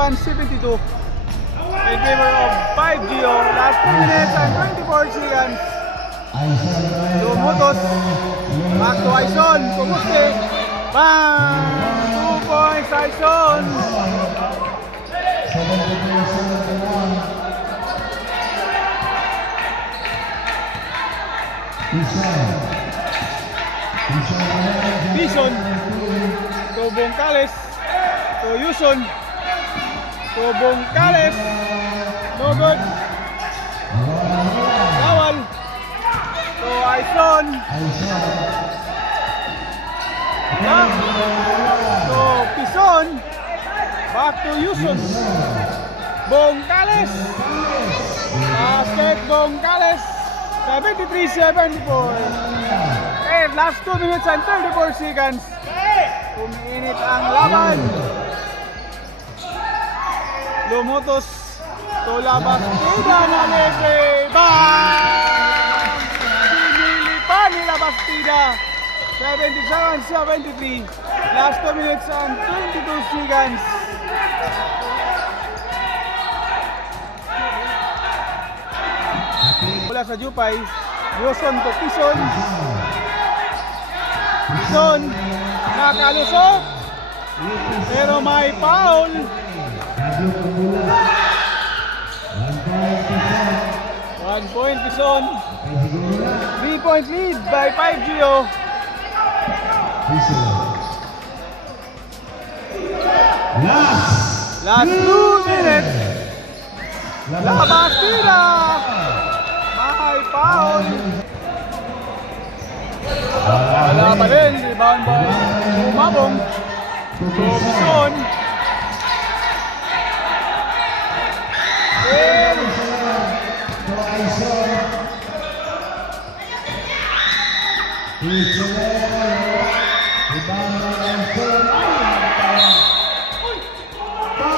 71-72 in favor of 5-0. Last 2 minutes and 24 seconds. Lumotos. Back to Aison. Pumusti. Bang! 2 points Aison. Bison to Bongcales to Yuson to Bongcales, no good. Dawal to Aison, back to Pison, back to Yuson. Bongcales, basket Bongcales, 73-74. Last 2 minutes and 34 seconds. Umiinit ang laban. Lumotos to Labastida na lebe. Bang! Sinilipan ni Labastida. 77-73. Last 2 minutes and 22 seconds. Mula sa Jupay, Yuson to Pison. Pison nakalusot pero may foul. 1 point Pison. 3-point lead by 5-0. Last 2 minutes. Labastida may foul. Wala pa rin, rebound by Humabong. So, Pison.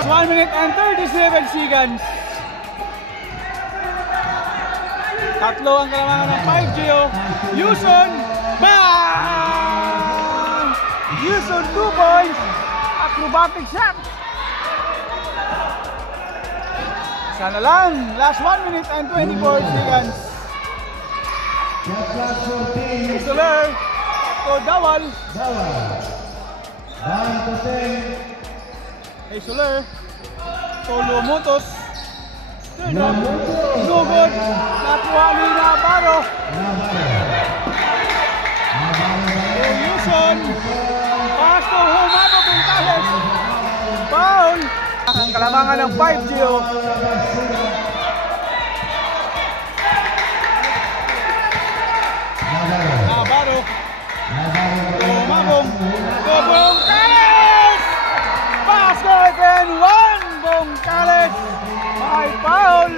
One minute and 37 seconds. Tatlo ang kalamangan ng 5-0. Yuson. Bang! Yuson 2 points. Acrobatic shot. Sana lang. Last 1 minute and 24 seconds. Isoler to Dawal. Isoler to Lumotos. No good. Nakuha ni Navarro. Yuson. Pass to Humabong Bongcales. Foul. Ang kalamangan ng 5-0. Navarro. Humabong. To Bongcales. Basket and 1. Bongcales. May foul.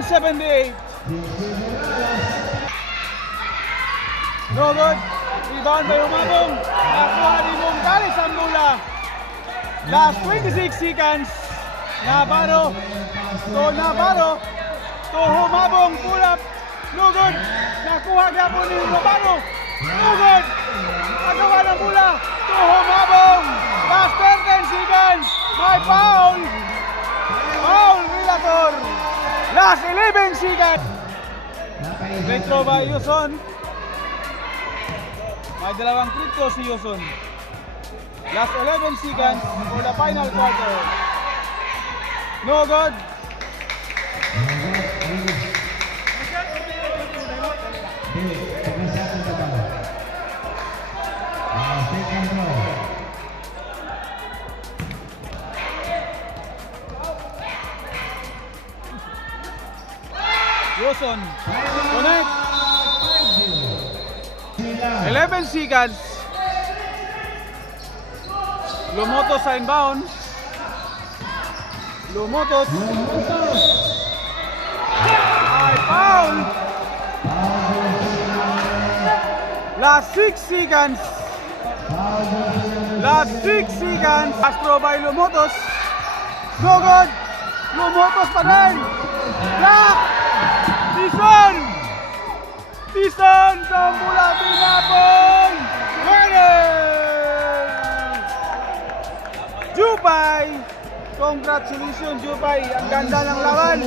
77-78. No good. Rebound by Humabong. Nakuha ni Bongcales ang bola. Last 26 seconds. Navarro. To Navarro. To Humabong. Pull up. No good. Nakuha gapon ni Navarro. No good. Nagawa ng bola. To Humabong. Last 10 seconds. May foul. Foul, Relator. Last 11 seconds. Free throw by Yuson. May dalawang free throw si Yuson. Last 11 seconds for the final quarter. No good. Yuson connect. 11 seconds. Lumotos sa inbound. Lumotos. Ay, foul. Last 6 seconds. Last 6 seconds. Astro by Lumotos. No good. Lumotos pa rin. Block. Pison. Pison sa mula tinapon. Winner. Jupay! Congratulations, Jupay! Ang ganda ng laban!